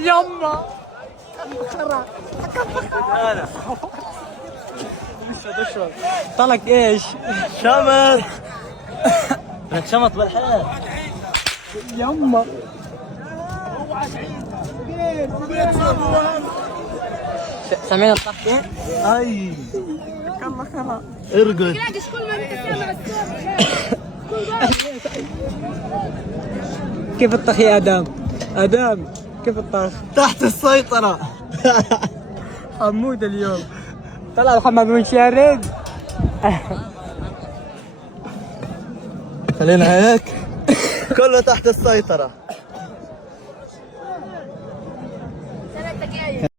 يما طلق ايش؟ شمر. لك شمط بالحياة. يما سامعين الضحكة؟ اي يلا خلاص ارقد. كيف الطخ يا ادم؟ ادم كيف الطخ؟ تحت السيطرة. حمود اليوم طلع محمد من شارد. خلينا هيك. كله تحت السيطرة.